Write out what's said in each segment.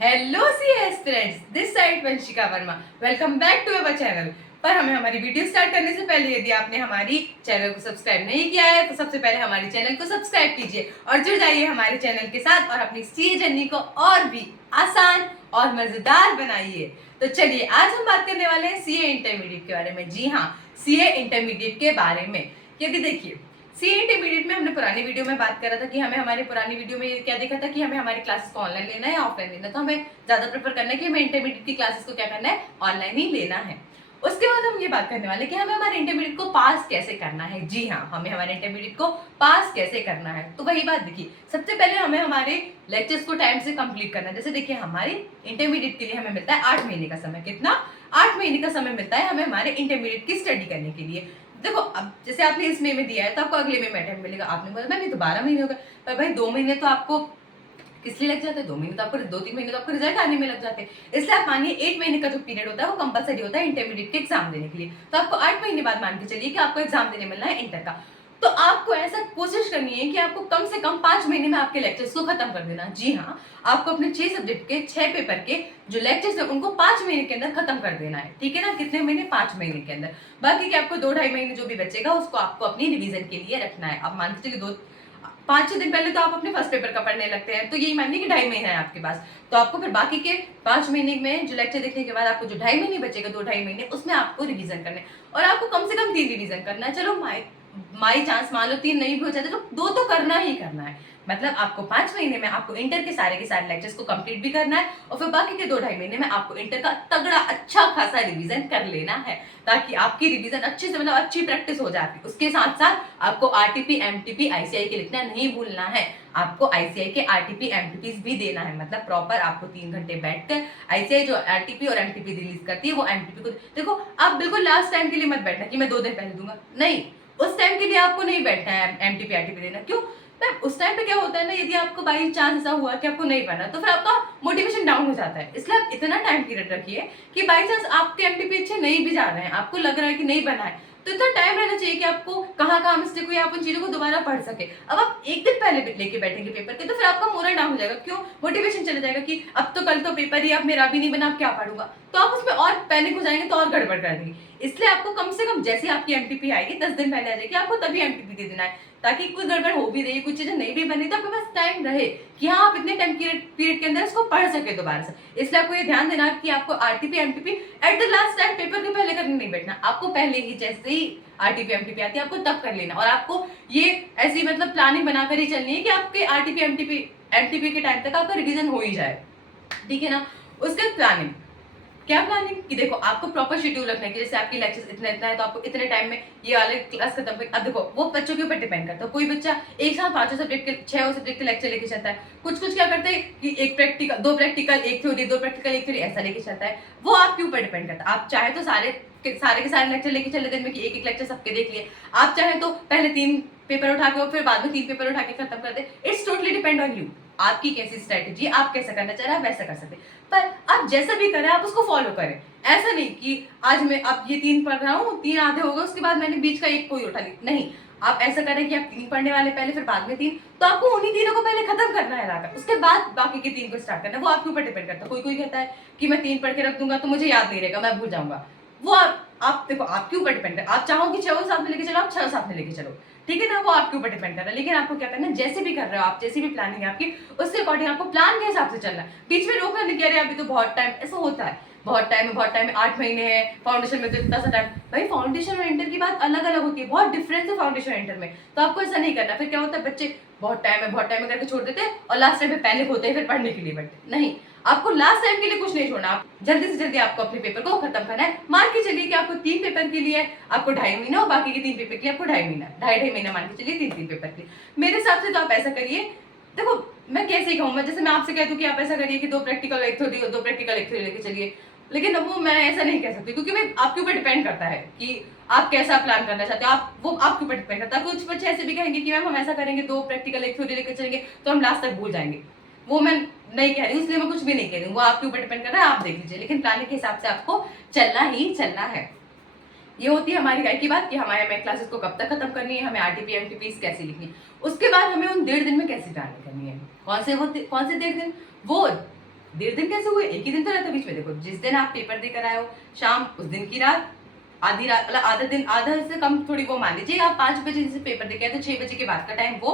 Hello C aspirants, this side Vanshika Verma. Welcome back to our channel. पर हमें हमारी video start करने से पहले यदि आपने हमारी चैनल को सब्सक्राइब नहीं किया है तो सबसे पहले हमारे चैनल को सब्सक्राइब कीजिए और जुड़ जाइए हमारे चैनल के साथ और अपनी सीए जर्नी को और भी आसान और मजेदार बनाइए। तो चलिए आज हम बात करने वाले हैं सीए इंटरमीडिएट के बारे में। जी हाँ, सीए इंटरमीडिएट के बारे में। यदि देखिए सीए इंटरमीडिएट में हमने पुरानी वीडियो में बात करा था कि हमें हमारी पुरानी वीडियो में क्या देखा था कि हमें हमारी क्लासेस को ऑनलाइन लेना है या ऑफलाइन लेना है। तो हमें ज्यादा प्रेफर करना है कि हमें इंटरमीडिएट की क्लासेस को क्या करना है, ऑनलाइन ही लेना है। उसके बाद हम ये बात करने वाले कि हमें हमारे इंटरमीडिएट को पास कैसे करना है। जी हाँ, हमें हमारे इंटरमीडिएट को पास कैसे करना है। तो वही बात देखिए, सबसे पहले हमें हमारे लेक्चर्स को टाइम से कंप्लीट करना है। जैसे देखिए हमारे इंटरमीडिएट के लिए हमें मिलता है 8 महीने का समय। कितना? 8 महीने का समय मिलता है हमें हमारे इंटरमीडिएट की स्टडी करने के लिए। देखो अब जैसे आपने इस महीने में दिया है तो आपको अगले महीने में टाइम मिलेगा। आपने बोला मैम ये तो 12 महीने हो गए, पर भाई 2 महीने तो आपको किस लिए लग जाते हैं? 2 महीने तो आपको 2-3 महीने तो आपको रिजल्ट आने में लग जाते हैं। इसलिए आप मानिए 8 महीने का जो पीरियड होता है वो कंपलसरी होता है इंटरमीडिएट के एग्जाम देने के लिए। तो आपको 8 महीने बाद मान के चलिए कि आपको एग्जाम देने मिलना है इंटर का। तो आपको ऐसा कोशिश करनी है कि आपको कम से कम 5 महीने में आपके लेक्चर्स को खत्म कर देना। जी हाँ, आपको अपने 6 सब्जेक्ट के 6 पेपर के जो लेक्चर्स है उनको 5 महीने के अंदर खत्म कर देना है। ठीक है ना? कितने महीने? 5 महीने के अंदर। बाकी के आपको 2-2.5 महीने जो भी बचेगा उसको आपको अपनी रिवीजन के लिए रखना है। अब मान के चलिए 5-6 दिन पहले तो आप अपने फर्स्ट पेपर का पढ़ने लगते हैं, तो यही मानिए कि 2.5 महीना है आपके पास। तो आपको फिर बाकी के 5 महीने में जो लेक्चर देखने के बाद आपको जो 2.5 महीने बचेगा, 2-2.5 महीने, उसमें आपको रिवीजन करना है। और आपको कम से कम 3 रिवीजन करना है। चलो माई चांस मान लो 3 नहीं भी हो जाते तो 2 तो करना ही करना है। मतलब आपको 5 महीने में आपको इंटर के सारे लेक्चर्स को कंप्लीट भी करना है और फिर बाकी के 2-2.5 महीने में आपको इंटर का तगड़ा अच्छा खासा रिवीजन कर लेना है, ताकि आपकी रिवीजन अच्छे से मतलब अच्छी प्रैक्टिस हो जाती है। उसके साथ साथ आपको आरटीपी, एमटीपी, आईसीआई के लिखना नहीं भूलना है। आपको आईसीआई के आरटीपी, एमटीपी भी देना है। मतलब प्रॉपर आपको 3 घंटे बैठकर आईसीआई जो आरटीपी और एमटीपी रिलीज करती है वो एमटीपी को देखो। आप बिल्कुल लास्ट टाइम के लिए मत बैठना कि मैं 2 दिन पहले दूंगा, नहीं। उस टाइम के लिए आपको नहीं बैठना है एमटीपी आरटीपी देना। क्यों? मैम उस टाइम पे क्या होता है ना, यदि आपको बाई चांस ऐसा हुआ कि आपको नहीं पढ़ना तो फिर आपका मोटिवेशन डाउन हो जाता है। इसलिए आप इतना टाइम पीरियड रखिए कि बाई चांस आपके एमटीपी अच्छे नहीं भी जा रहे हैं, आपको लग रहा है कि नहीं बना है, तो इतना टाइम रहना चाहिए कि आपको कहाँ मिस्टेक हुई, आप उन चीजों को दोबारा पढ़ सके। अब आप एक दिन पहले लेके बैठेंगे पेपर के तो फिर आपका मोरल डाउन हो जाएगा। क्यों? मोटिवेशन चला जाएगा कि अब तो कल तो पेपर ही, अब मेरा भी नहीं बना, अब क्या पढ़ूंगा। तो आप उसमें और पैनिक हो जाएंगे तो और गड़बड़ कर देंगे। इसलिए आपको कम से कम जैसे आपकी एमटीपी आएगी 10 दिन पहले आ जाएगी, आपको तभी एमटीपी दे देना है, ताकि कोई गड़बड़ हो भी रही है, कुछ चीजें नहीं भी बनी तो आपके पास टाइम रहे कि हाँ आप इतने टाइम पीरियड के अंदर इसको पढ़ सके दोबारा से। इसलिए आपको ये ध्यान देना कि आपको RTP, MTP at the last time paper के पहले करने नहीं बैठना। आपको पहले ही जैसे ही आरटीपी, एमटीपी आती है आपको तब कर लेना। और आपको ये ऐसी मतलब प्लानिंग बनाकर ही चलनी है कि आपके आरटीपी, एमटीपी के टाइम तक आपका रिवीजन हो ही जाए। ठीक है ना? उसके प्लानिंग क्या प्लानिंग कि देखो आपको प्रॉपर शेड्यूल रखना है कि जैसे आपकी लेक्चर्स इतना इतना है तो आपको इतने टाइम में ये वाले क्लास खत्म कर। अब देखो वो बच्चों के ऊपर डिपेंड करता है। कोई बच्चा एक साथ 5 सब्जेक्ट के 6 सब्जेक्ट के लेक्चर लेके चलता है। कुछ क्या करते हैं कि एक प्रैक्टिकल, 2 प्रैक्टिकल, एक थ्योरी, 2 प्रैक्टिकल, एक थ्योरी, ऐसा लेके चलता है। वो आपके ऊपर डिपेंड करता है। आप चाहे तो सारे के सारे लेक्चर लेके चले दिन में कि एक लेक्चर सबके देख लिए। आप चाहे तो पहले 3 पेपर उठा के और फिर बाद में 3 पेपर उठा के खत्म कर दे। It's totally depend on you. आपकी कैसी स्ट्रेटेजी, आप कैसा करना चाह रहे हैं वैसा कर सकते हैं। पर आप जैसा भी करें आप उसको फॉलो करें। ऐसा नहीं कि आज मैं अब ये 3 पढ़ रहा हूँ, 3 आधे हो गए उसके बाद मैंने बीच का एक कोई उठा ली, नहीं। आप ऐसा करें कि आप 3 पढ़ने वाले पहले फिर बाद में 3, तो आपको उन्हीं तीनों को पहले खत्म करना है लाकर, उसके बाद बाकी के 3 को स्टार्ट करना है। वो आपके ऊपर डिपेंड करता है। कोई कहता है कि मैं 3 पढ़ के रख दूंगा तो मुझे याद नहीं रहेगा, मैं भूल जाऊंगा। वो आप देखो आपके ऊपर डिपेंड है। आप चाहो कि 6 साथ में लेके चलो, आप 6 साथ में लेके चलो। ठीक है ना? वो आपके ऊपर डिपेंड कर रहा है। लेकिन आपको क्या करना है, जैसे भी कर रहे हो आप, जैसी भी प्लानिंग है आपकी, उसके अकॉर्डिंग आपको प्लान के हिसाब से चलना है। बीच में रोकना नहीं कि अरे अभी तो बहुत टाइम, ऐसा होता है बहुत टाइम है, 8 महीने है, फाउंडेशन में तो इतना सा टाइम। भाई फाउंडेशन और इंटर की बात अलग अलग होती है, बहुत डिफरेंस है फाउंडेशन और इंटर में। तो आपको ऐसा नहीं करना। फिर क्या होता है, बच्चे बहुत टाइम है करके छोड़ देते हैं और लास्ट टाइम पे पैनिक होते हैं, फिर पढ़ने के लिए बैठते नहीं। आपको लास्ट टाइम के लिए कुछ नहीं छोड़ना। आप जल्दी से जल्दी आपको अपने पेपर को खत्म करना है। मान के चलिए कि आपको 3 पेपर के लिए आपको 2.5 महीना और बाकी के 3 पेपर के लिए आपको 2.5 महीना, 2.5 महीना मान के चलिए 3 पेपर के लिए। मेरे हिसाब से तो आप ऐसा करिए। देखो मैं कैसे ही कहूँ, जैसे मैं आपसे कह दूं कि आप ऐसा करिए कि 2 प्रैक्टिकल, 1 थ्योरी, 2 प्रैक्टिकल, 1 थ्योरी लेके चलिए, लेकिन वो मैं ऐसा नहीं कह सकती क्योंकि मैं आपके ऊपर डिपेंड करता है कि आप कैसा प्लान करना चाहते हो। आप वो आपके ऊपर डिपेंड करता है। कुछ बच्चे ऐसे भी कहेंगे कि मैम हम ऐसा करेंगे 2 प्रैक्टिकल, 1 थ्योरी लेकर चलेंगे तो हम लास्ट तक भूल जाएंगे। वो मैं नहीं कह रही हूँ, इसलिए मैं कुछ भी नहीं कह रही हूँ। वो आपके ऊपर डिपेंड कर रहा है, आप देख लीजिए। लेकिन प्लानिंग के हिसाब से आपको चलना ही चलना है। ये होती है हमारी राय की बात कि हमारे क्लासेस को कब तक खत्म करनी है, हमें आरटीपी, एमटीपी कैसे लिखनी है, उसके बाद हमें उन 1.5 दिन में कैसे प्लानिंग करनी है। कौन से 1.5 दिन? वो 1.5 दिन कैसे हुए, एक ही दिन तो रहता बीच में। देखो जिस दिन आप पेपर देकर आए हो शाम, उस दिन की रात, आधी रात, मतलब आधा दिन, आधा से कम थोड़ी वो मान लीजिए। आप 5 बजे जैसे पेपर देके आए तो 6 बजे के बाद का टाइम वो,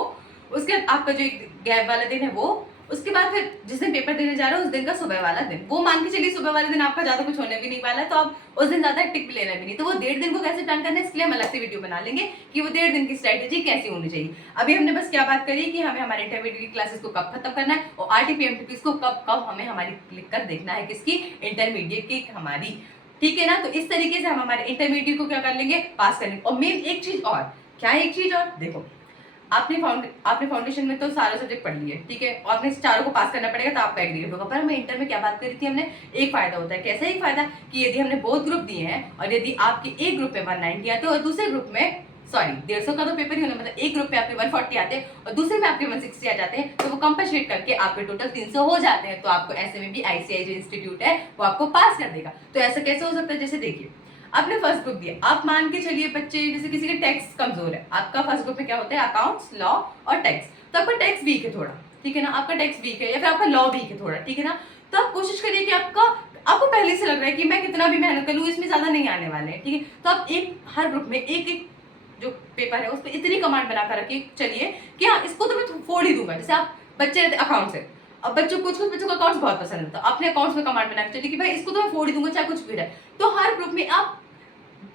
उसके बाद आपका जो गैप वाला दिन है वो, उसके बाद फिर जिस दिन पेपर देने जा रहे हो उस दिन का सुबह वाला दिन, वो मान के चलिए सुबह वाले दिन आपका ज्यादा कुछ होने भी नहीं वाला है, तो आप उस दिन ज्यादा टिक भी लेना भी नहीं। तो वो 1.5 दिन को कैसे प्लान करना है इसके लिए हम अलग से वीडियो बना लेंगे कि वो 1.5 दिन की स्ट्रेटेजी कैसी होनी चाहिए। अभी हमने बस क्या बात करी कि हमें हमारे इंटरमीडिएट क्लासेस को कब खत्म करना है और आरटीपीएमटीपी को कब कब हमें हमारी क्लिक कर देखना है, किसकी, इंटरमीडिएट की हमारी। ठीक है ना। तो इस तरीके से हम हमारे इंटरमीडिएट को क्या कर लेंगे, पास कर लेंगे। और मेन एक चीज और, क्या है एक चीज और, देखो आपने फाउंडेशन में तो सारे सब्जेक्ट पढ़ लिए, ठीक है, और आपने चारों को पास करना पड़ेगा तो आपका एग्रीगेट होगा। पर हमें इंटर में क्या बात करी थी हमने, एक फायदा होता है। कैसा एक फायदा, कि यदि हमने बहुत ग्रुप दिए हैं और यदि आपके एक ग्रुप में 190 आते और दूसरे ग्रुप में, सॉरी 150 का तो पेपर ही होना, मतलब एक ग्रुप में आपके 140 आते हैं और दूसरे में आपके 160 आ जाते हैं, तो वो कंपनसेट करके आपके टोटल 300 हो जाते हैं। तो आपको ऐसे में भी आईसीआई जो इंस्टीट्यूट है वो आपको पास कर देगा। तो ऐसा कैसे हो सकता है, जैसे देखिए आपने फर्स्ट ग्रुप दिया, आप मान के चलिए बच्चे जैसे किसी के टैक्स कमजोर है, आपका फर्स्ट ग्रुप में क्या होता है, अकाउंट्स, लॉ और टैक्स, तो आपका टैक्स वीक है थोड़ा, ठीक है ना, आपका टैक्स वीक है या फिर आपका लॉ वीक है थोड़ा, ठीक है ना। तो आप कोशिश करिए कि आपको पहले से लग रहा है कि मैं कितना भी मेहनत कर लूँ इसमें ज्यादा नहीं आने वाले हैं, ठीक है। तो आप हर ग्रुप में एक एक जो पेपर है उस पर इतनी कमांड बनाकर रखिए चलिए कि हाँ इसको तो मैं फोड़ ही दूंगा। जैसे आप बच्चे रहते अकाउंट्स है, अब बच्चों कुछ कुछ बच्चों को अकाउंट्स बहुत पसंद है, तो अपने अकाउंट्स में कमांड बना के चलिए कि भाई इसको तो मैं फोड़ ही दूंगा चाहे कुछ भी रहे। तो हर ग्रुप में आप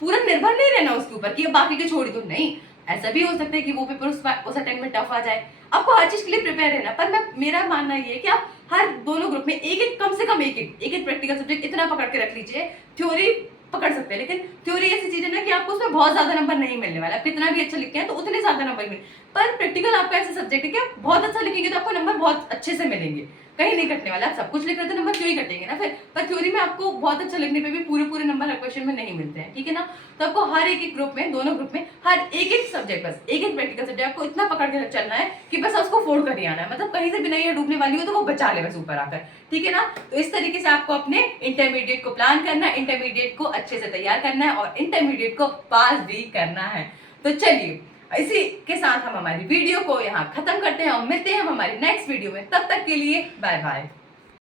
पूरा निर्भर नहीं रहना उसके ऊपर कि बाकी के छोड़ दो, नहीं। ऐसा भी हो सकता है कि वो पेपर उस टाइम में टफ आ जाए, आपको हर चीज के लिए प्रिपेयर रहना। पर मेरा मानना ये है कि आप हर दोनों ग्रुप में एक एक, कम से कम एक एक प्रैक्टिकल सब्जेक्ट इतना पकड़ के रख लीजिए। थ्योरी पकड़ सकते हैं, लेकिन थ्योरी ऐसी चीज है ना कि आपको उसमें बहुत ज्यादा नंबर नहीं मिलने वाला। आप कितना भी अच्छा लिखते हैं तो उतने ज्यादा नंबर मिले, पर प्रैक्टिकल आपका ऐसा सब्जेक्ट है कि आप बहुत अच्छा लिखेंगे तो आपको नंबर बहुत अच्छे से मिलेंगे, कहीं नहीं कटने वाला। आप सब कुछ लिख रहे थे नंबर क्यों ही कटेंगे ना फिर। पर थ्योरी में आपको बहुत अच्छा लिखने पे भी पूरे नंबर हर क्वेश्चन में नहीं मिलते हैं, ठीक है ना। तो आपको हर एक ग्रुप में, दोनों ग्रुप में हर एक सब्जेक्ट, बस एक प्रैक्टिकल सब्जेक्ट आपको इतना पकड़ के चलना है कि बस उसको फोड़ कर ही आना है, मतलब कहीं से बिना ये डूबने वाली हो तो वो बचा ले बस ऊपर आकर, ठीक है ना। तो इस तरीके से आपको अपने इंटरमीडिएट को प्लान करना है, इंटरमीडिएट को अच्छे से तैयार करना है और इंटरमीडिएट को पास भी करना है। तो चलिए इसी के साथ हम हमारी वीडियो को यहाँ खत्म करते हैं और मिलते हैं हम हमारी नेक्स्ट वीडियो में। तब तक के लिए बाय बाय।